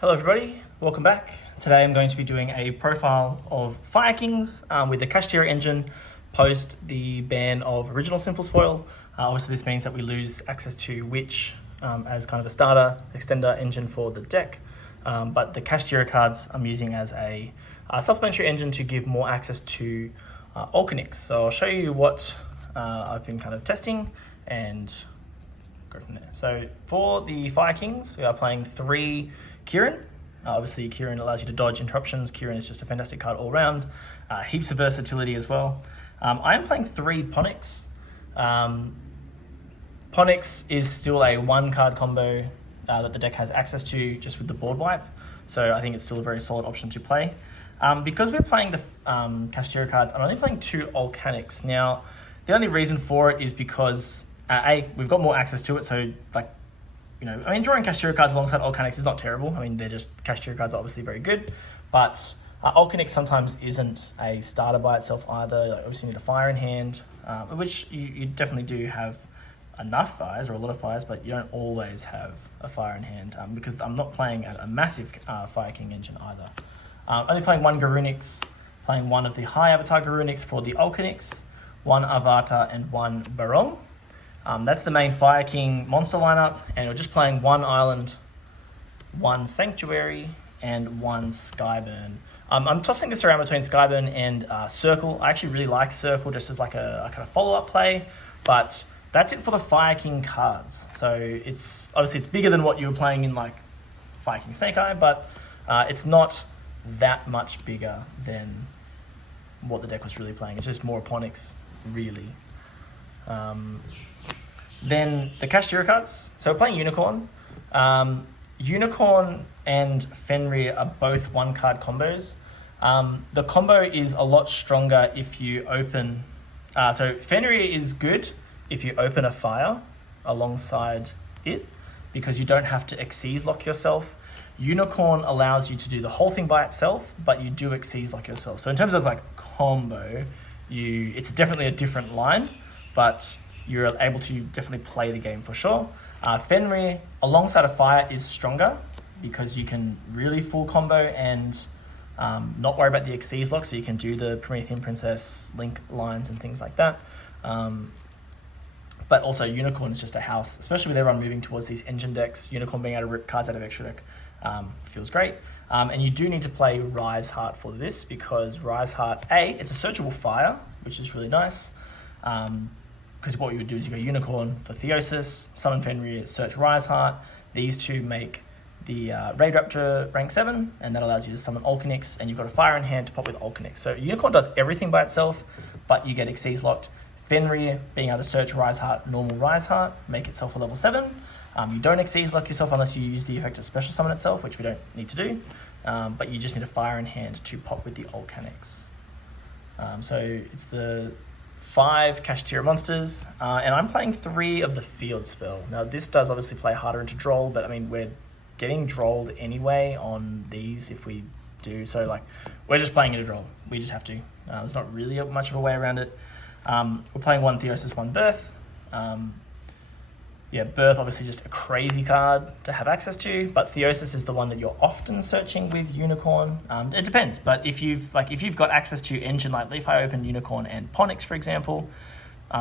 Hello everybody, welcome back. Today I'm going to be doing a profile of Fire Kings with the Kashtira engine post the ban of original Simple Spoil. Obviously this means that we lose access to Witch as kind of a starter extender engine for the deck, but the Kashtira cards I'm using as a supplementary engine to give more access to Alkanix. So I'll show you what I've been kind of testing and go from there. So for the Fire Kings, we are playing 3 Kieran. Obviously Kieran allows you to dodge interruptions. Kieran is just a fantastic card all around. Heaps of versatility as well. I am playing 3 Ponix. Ponix is still a 1-card combo that the deck has access to just with the board wipe. So I think it's still a very solid option to play. Because we're playing the Kashtira cards, I'm only playing 2 Alkanix. Now, the only reason for it is because we've got more access to it, so drawing Kashtira cards alongside Alkanix is not terrible. I mean, Kashtira cards are obviously very good, but Alkanix sometimes isn't a starter by itself either. Like, obviously you need a fire in hand, which you definitely do have enough fires, or a lot of fires, but you don't always have a fire in hand, because I'm not playing a massive Fire King engine either. Only playing 1 Garunix, playing 1 of the high avatar Garunix for the Alkanix, 1 Avatar and 1 Barong. That's the main Fire King monster lineup, and we're just playing 1 Island, 1 Sanctuary, and 1 Skyburn. I'm tossing this around between Skyburn and Circle. I actually really like Circle just as like a kind of follow-up play, but that's it for the Fire King cards. So it's bigger than what you were playing in like Fire King Snake Eye, but it's not that much bigger than what the deck was really playing. It's just more Ponix, really. Then the Kashtira cards. So we're playing Unicorn. Unicorn and Fenrir are both 1-card combos. The combo is a lot stronger if you open... so Fenrir is good if you open a fire alongside it, because you don't have to Xyz lock yourself. Unicorn allows you to do the whole thing by itself, but you do Xyz lock yourself. So in terms of like combo, it's definitely a different line, but you're able to definitely play the game for sure. Fenrir alongside a fire is stronger because you can really full combo and not worry about the Xyz lock, so you can do the Promethean Princess link lines and things like that. But also Unicorn is just a house, especially with everyone moving towards these engine decks. Unicorn being able to rip cards out of extra deck feels great. And you do need to play Rise Heart for this, because Rise Heart, it's a searchable fire, which is really nice. Because what you would do is you go Unicorn for Theosis, summon Fenrir, search Rise Heart. These 2 make the Raid Raptor rank 7, and that allows you to summon Alkanix, and you've got a fire in hand to pop with Alkanix. So Unicorn does everything by itself, but you get Xyz locked. Fenrir, being able to search Rise Heart, normal Rise Heart, make itself a level 7. You don't Xyz lock yourself unless you use the effect of special summon itself, which we don't need to do, but you just need a fire in hand to pop with the Alkanix. So it's the 5 Kashtira monsters, and I'm playing 3 of the field spell. Now this does obviously play harder into Droll, but I mean we're getting Drolled anyway on these if we do, so like we're just playing into Droll. We just have to. There's not really much of a way around it. We're playing 1 Theosis, 1 Birth. Birth obviously just a crazy card to have access to, but Theosis is the one that you're often searching with Unicorn. It depends, but if you've got access to engine, like if I open Unicorn and Ponix, for example,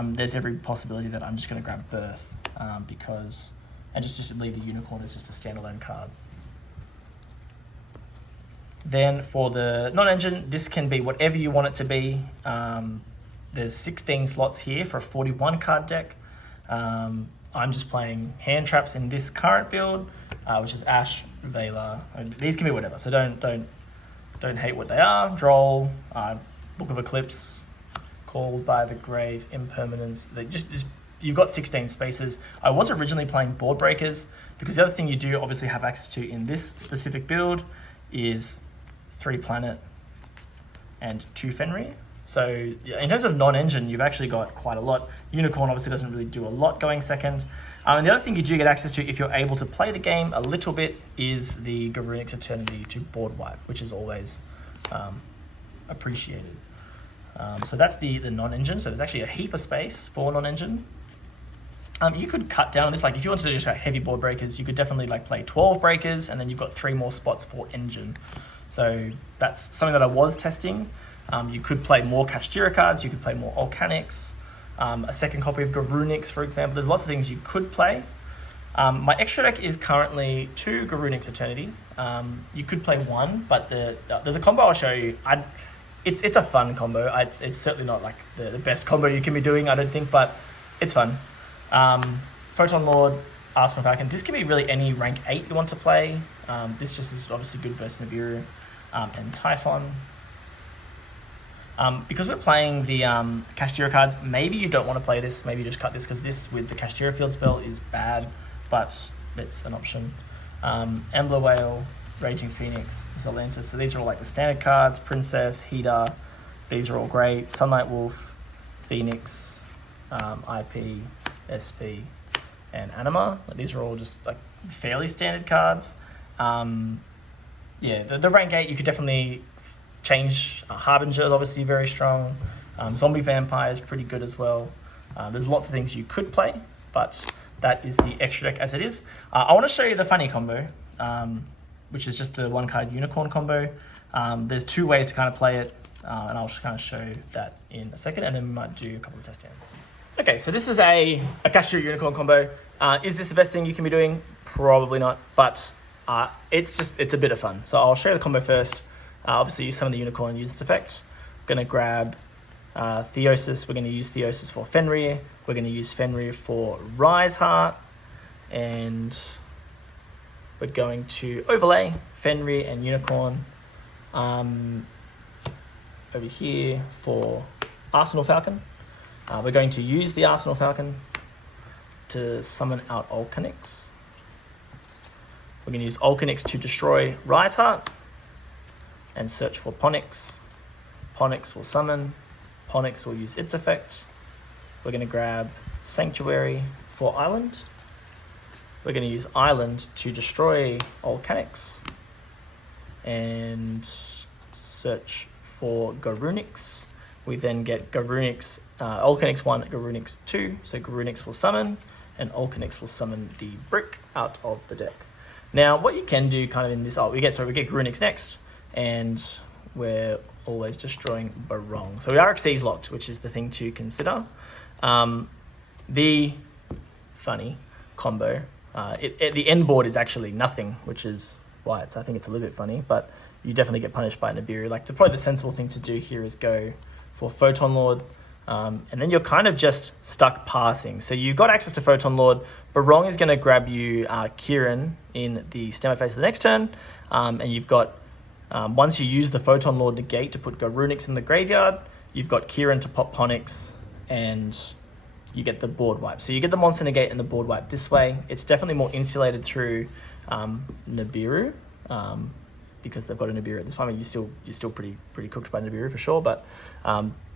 there's every possibility that I'm just going to grab Birth and just leave the Unicorn as just a standalone card. Then for the non-engine, this can be whatever you want it to be. There's 16 slots here for a 41 card deck. I'm just playing hand traps in this current build, which is Ash, Vela. These can be whatever, so don't hate what they are. Droll, Book of Eclipse, Called by the Grave, Impermanence. You've got 16 spaces. I was originally playing Board Breakers, because the other thing you do obviously have access to in this specific build is 3 Planet and 2 Fenrir. So in terms of non-engine, you've actually got quite a lot. Unicorn obviously doesn't really do a lot going second. And the other thing you do get access to if you're able to play the game a little bit is the Garunix Eternity to board wipe, which is always appreciated. So that's the non-engine. So there's actually a heap of space for non-engine. You could cut down on this. Like if you wanted to do just like heavy board breakers, you could definitely like play 12 breakers, and then you've got 3 more spots for engine. So that's something that I was testing. You could play more Kashtira cards, you could play more Volcanics, a second copy of Garunix, for example. There's lots of things you could play. My extra deck is currently 2 Garunix Eternity. You could play 1, but there's a combo I'll show you. It's a fun combo. It's certainly not like the best combo you can be doing, I don't think, but it's fun. Photon Lord, Arsenal Falcon. This can be really any rank 8 you want to play. This just is obviously good versus Nibiru and Typhon. Because we're playing the Kashtira cards, maybe you don't want to play this. Maybe you just cut this, because this with the Kashtira field spell is bad, but it's an option. Embler Whale, Raging Phoenix, Zolantis. So these are all like the standard cards. Princess, Heater. These are all great. Sunlight Wolf, Phoenix, IP, SP, and Anima. These are all just like fairly standard cards. Yeah, the rank 8 you could definitely change. Harbinger is obviously very strong. Zombie Vampire is pretty good as well. There's lots of things you could play, but that is the extra deck as it is. I want to show you the funny combo, which is just the 1-card unicorn combo. There's 2 ways to kind of play it, and I'll just kind of show that in a second, and then we might do a couple of test hands. Okay, so this is a Kashtira unicorn combo. Is this the best thing you can be doing? Probably not, but it's a bit of fun. So I'll show you the combo first. Obviously use some of the unicorn and use its effect. I'm going to grab Theosis. We're going to use Theosis for Fenrir. We're going to use Fenrir for Rise Heart. And we're going to overlay Fenrir and Unicorn over here for Arsenal Falcon. We're going to use the Arsenal Falcon to summon out Volcanics. We're going to use Volcanics to destroy Rise Heart and search for Ponix. Ponix will summon. Ponix will use its effect. We're going to grab Sanctuary for Island. We're going to use Island to destroy Volcanics and search for Garunix. We then get Garunix, Volcanics 1, Garunix 2. So Garunix will summon, and Volcanics will summon the brick out of the deck. Now, what you can do kind of in this, we get Garunix next, and we're always destroying Barong. So we are Xyz locked, which is the thing to consider. The funny combo, the end board is actually nothing, which is why I think it's a little bit funny, but you definitely get punished by Nibiru. Like probably the sensible thing to do here is go for Photon Lord, and then you're kind of just stuck passing. So you've got access to Photon Lord. Barong is going to grab you Kieran in the standby phase of the next turn, and you've got once you use the Photon Lord negate to put Garunix in the graveyard, you've got Kieran to pop Ponix, and you get the board wipe. So you get the monster negate and the board wipe this way. It's definitely more insulated through Nibiru, because they've got a Nibiru at this point. You're still pretty cooked by Nibiru for sure, but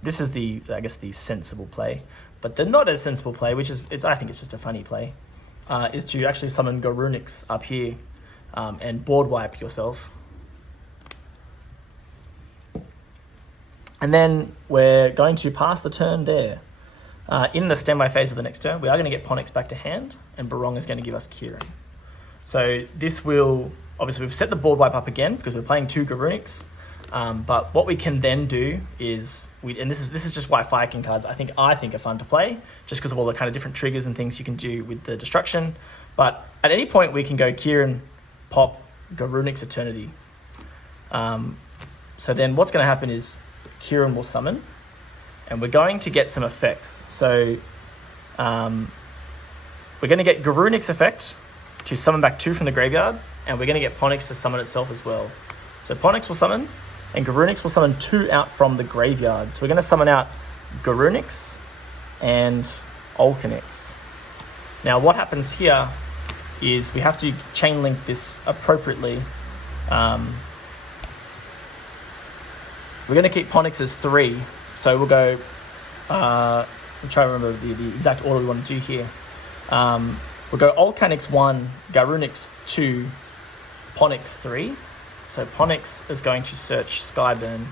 this is the sensible play. But the not as sensible play, which is I think it's just a funny play, is to actually summon Garunix up here and board wipe yourself. And then we're going to pass the turn there. In the standby phase of the next turn, we are going to get Ponix back to hand, and Barong is going to give us Kieran. So this will, obviously we've set the board wipe up again because we're playing 2 Garunix, but what we can then do is, and this is just why Fire King cards I think are fun to play, just because of all the kind of different triggers and things you can do with the destruction. But at any point we can go Kieran, pop, Garunix Eternity. So then what's going to happen is Kieran will summon, and we're going to get some effects. So we're going to get Garunix effect to summon back 2 from the graveyard, and we're going to get Ponix to summon itself as well. So Ponix will summon, and Garunix will summon 2 out from the graveyard. So we're going to summon out Garunix and Volcanics. Now what happens here is we have to chain link this appropriately. We're going to keep Ponix as 3. So we'll go, I'm trying to remember the exact order we want to do here. We'll go Volcanics 1, Garunix 2, Ponix 3. So Ponix is going to search Skyburn.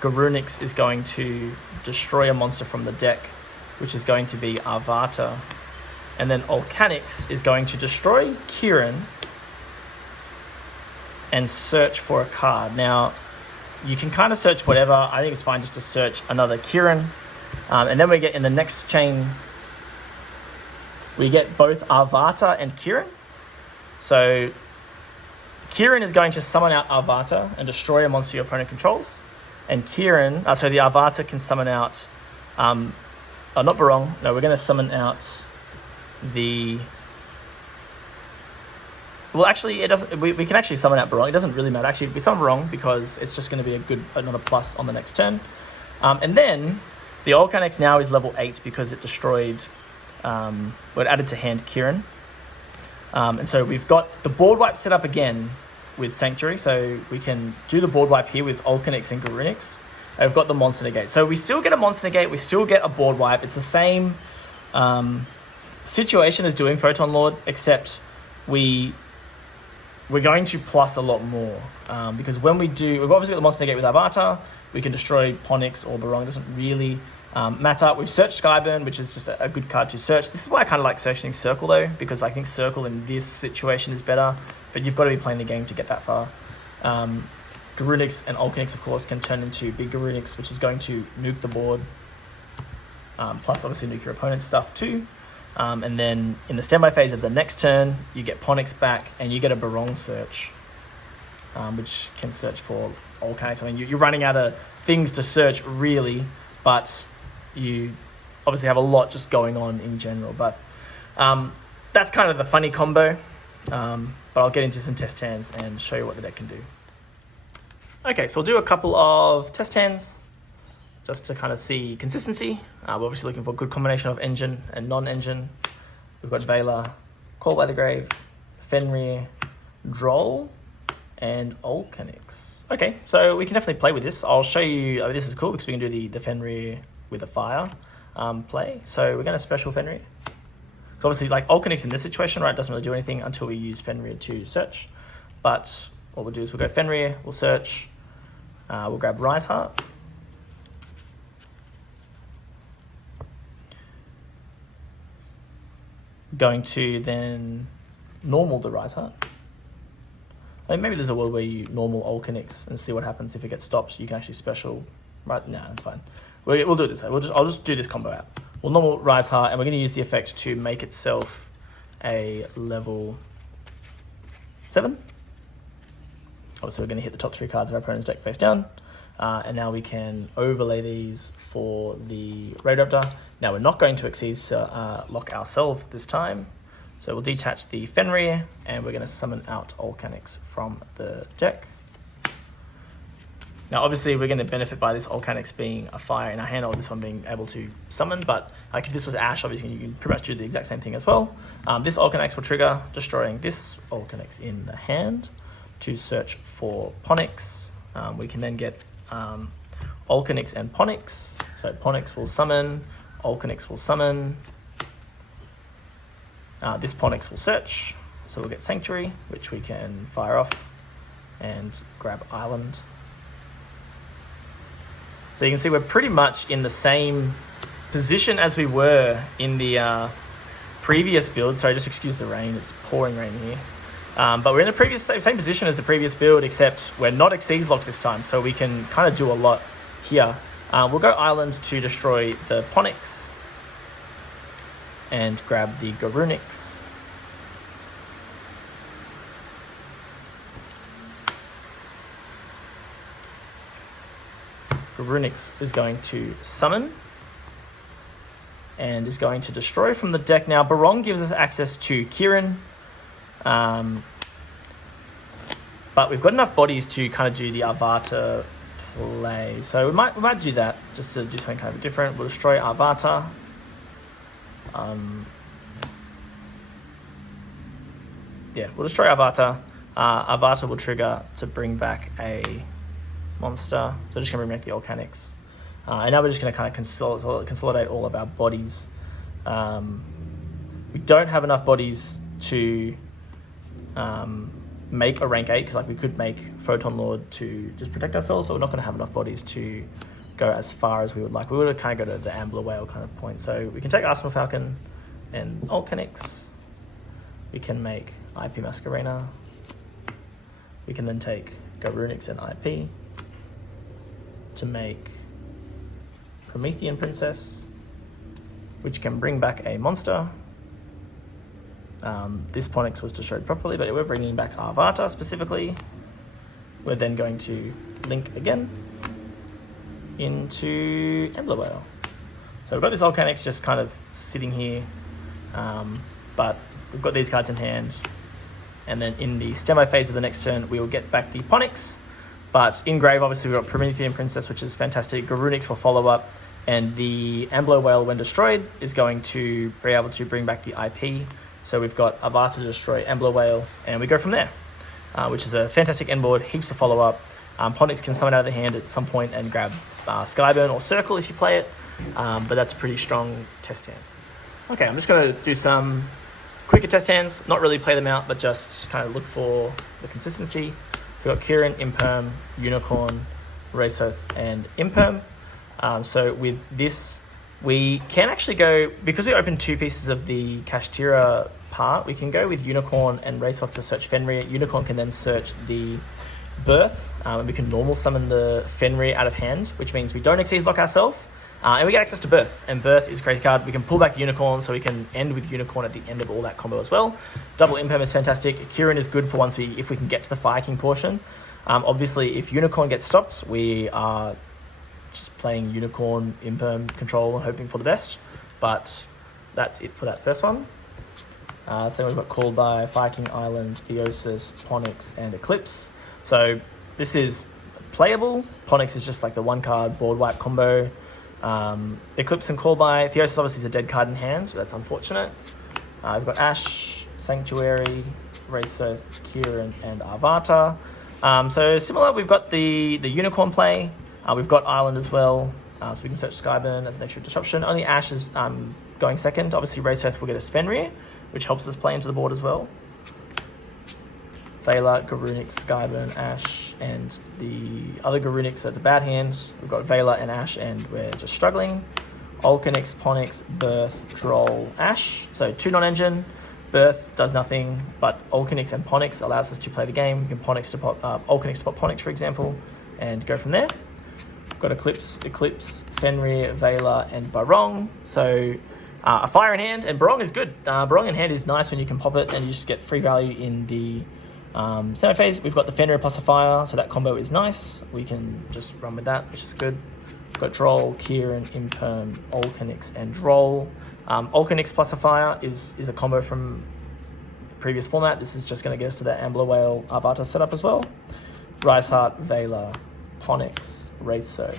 Garunix is going to destroy a monster from the deck, which is going to be Arvata. and then Volcanics is going to destroy Kieran and search for a card. Now, you can kind of search whatever. I think it's fine just to search another Kieran. And then we get in the next chain, we get both Arvata and Kieran. So Kieran is going to summon out Arvata and destroy a monster your opponent controls. And Kieran, so the Arvata can summon out, not Barong, no, we're going to summon out the... Well, actually, it doesn't. We can actually summon out Barong. It doesn't really matter. Actually, we summon Barong because it's just going to be another plus on the next turn. And then the Volcanics now is level 8 because it destroyed, it added to hand Kieran. And so we've got the board wipe set up again with Sanctuary. So we can do the board wipe here with Volcanics and Garunix. And we've got the monster negate. So we still get a monster negate. We still get a board wipe. It's the same situation as doing Photon Lord, except we're going to plus a lot more because when we've obviously got the monster negate with Arvata, we can destroy Ponix or Barong. It doesn't really matter. We've searched Skyburn, which is just a good card to search. This is why I kind of like searching Circle though, because I think Circle in this situation is better, but you've got to be playing the game to get that far. Garunix and Volcanics, of course, can turn into big Garunix, which is going to nuke the board, plus obviously nuke your opponent's stuff too. And then in the standby phase of the next turn, you get Ponix back and you get a Barong search, which can search for all kinds. I mean, you're running out of things to search really, but you obviously have a lot just going on in general. But that's kind of the funny combo. But I'll get into some test hands and show you what the deck can do. Okay, so we'll do a couple of test hands just to kind of see consistency. We're obviously looking for a good combination of engine and non-engine. We've got Vela, Call by the Grave, Fenrir, Droll, and Volcanics. Okay, so we can definitely play with this. I'll show you, this is cool because we can do the Fenrir with a fire play. So we're going to special Fenrir. So obviously like Volcanics in this situation, right, doesn't really do anything until we use Fenrir to search. But what we'll do is we'll go Fenrir, we'll search, we'll grab Rise Heart. Going to then normal the Rise Heart. I mean, maybe there's a world where you normal Volcanics and see what happens if it gets stopped. You can actually special, right? No, that's fine. We'll do it this way. I'll just do this combo out. We'll normal Rise Heart, and we're going to use the effect to make itself a level 7. Obviously, we're going to hit the top 3 cards of our opponent's deck face down. And now we can overlay these for the Raidraptor. Now we're not going to exceed lock ourselves this time. So we'll detach the Fenrir and we're going to summon out Volcanics from the deck. Now obviously we're going to benefit by this Volcanics being a fire in our hand or this one being able to summon, but like if this was Ash, obviously you can pretty much do the exact same thing as well. This Volcanics will trigger destroying this Volcanics in the hand to search for Ponix. We can then get Volcanics and Ponix. So Ponix will summon, Volcanics will summon. This Ponix will search. So we'll get Sanctuary, which we can fire off and grab Island. So you can see we're pretty much in the same position as we were in the previous build. Sorry, just excuse the rain. It's pouring rain here. But we're in the same position as the previous build, except we're not Exceeds locked this time, so we can kind of do a lot here. We'll go Island to destroy the Ponix and grab the Garunix. Garunix is going to summon and is going to destroy from the deck. Now Barong gives us access to Kieran. But we've got enough bodies to kind of do the Arvata play. So we might do that just to do something kind of different. We'll destroy Arvata. Yeah, we'll destroy Arvata. Arvata will trigger to bring back a monster. So just going to remake the Volcanics. And now we're just going to kind of consolidate all of our bodies. We don't have enough bodies to make a rank 8, because like we could make Photon Lord to just protect ourselves, but we're not going to have enough bodies to go as far as we would like. We would kind of go to the Ambler Whale kind of point. So we can take Arsenal Falcon, and Alchemix. We can make IP Masquerena. We can then take Garunix and IP to make Promethean Princess, which can bring back a monster. This Ponix was destroyed properly, but we're bringing back Arvata specifically. We're then going to link again into Emblem Whale. So we've got this Volcanics just kind of sitting here, but we've got these cards in hand. And then in the Stemo phase of the next turn, we will get back the Ponix. But in grave, obviously, we've got Promethean Princess, which is fantastic. Garunix will follow up. And the Amblo Whale, when destroyed, is going to be able to bring back the IP. So we've got Avata to destroy Amblo Whale, and we go from there, which is a fantastic end board, heaps to follow up. Ponix can summon out of the hand at some point and grab Skyburn or Circle if you play it, but that's a pretty strong test hand. Okay, I'm just going to do some quicker test hands, not really play them out, but just kind of look for the consistency. We've got Kieran, Imperm, Unicorn, Raceoth, and Imperm. So with this, we can actually go, because we opened two pieces of the Kashtira part, we can go with Unicorn and Raceoff to search Fenrir. Unicorn can then search the Birth, and we can normal summon the Fenrir out of hand, which means we don't Xyz lock ourselves, and we get access to Birth. And Birth is a crazy card. We can pull back Unicorn, so we can end with Unicorn at the end of all that combo as well. Double Imperm is fantastic. Kieran is good for if we can get to the Fire King portion. Obviously, if Unicorn gets stopped, we are just playing Unicorn, Imperm, Control, hoping for the best. But that's it for that first one. So we've got Called by, Fire King Island, Theosis, Ponix, and Eclipse. So this is playable. Ponix is just like the one card board wipe combo. Eclipse and Called by. Theosis obviously is a dead card in hand, so that's unfortunate. We've got Ash, Sanctuary, Raceoth, Kieran, and Arvata. So similar, we've got the Unicorn play. We've got Island as well, so we can search Skyburn as an extra disruption. Only Ash is going second. Obviously, Raceoth will get us Fenrir, which helps us play into the board as well. Vela, Garunix, Skyburn, Ash, and the other Garunix, so it's a bad hand. We've got Vela and Ash, and we're just struggling. Alchemix, Ponix, Birth, Droll, Ash. So 2 non-engine. Birth does nothing, but Alchemix and Ponix allows us to play the game. We can Ponix to pop, Alchemix to pop Ponix, for example, and go from there. Got Eclipse, Fenrir, Vela, and Barong. So a fire in hand, and Barong is good. Barong in hand is nice when you can pop it and you just get free value in the semi phase. We've got the Fenrir plus a fire, so that combo is nice. We can just run with that, which is good. We've got Droll, Kieran, Imperm, Alchemix, and Droll. Alchemix plus a fire is a combo from the previous format. This is just going to get us to the Ambler Whale Arvata setup as well. Riseheart, Vela, Ponix, Raceoth,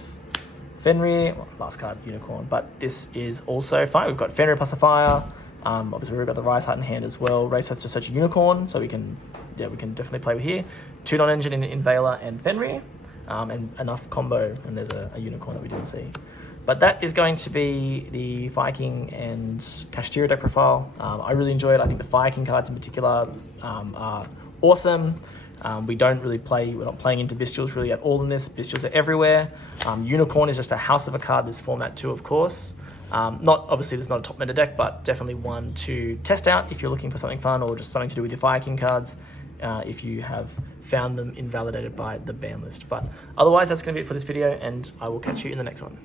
Fenrir, well, last card, Unicorn, but this is also fine. We've got Fenrir plus a fire. Obviously, we've got the Riseheart in hand as well. Raceoth to search a Unicorn, so we can definitely play with here. 2 non-engine in Vela and Fenrir, and enough combo, and there's a Unicorn that we didn't see. But that is going to be the Viking and Kashtira deck profile. I really enjoy it. I think the Viking cards in particular are awesome. We're not playing into Bestials really at all in this. Bestials are everywhere. Unicorn is just a house of a card this format too, of course. Obviously there's not a top meta deck, but definitely one to test out if you're looking for something fun or just something to do with your Viking cards, if you have found them invalidated by the ban list. But otherwise, that's going to be it for this video, and I will catch you in the next one.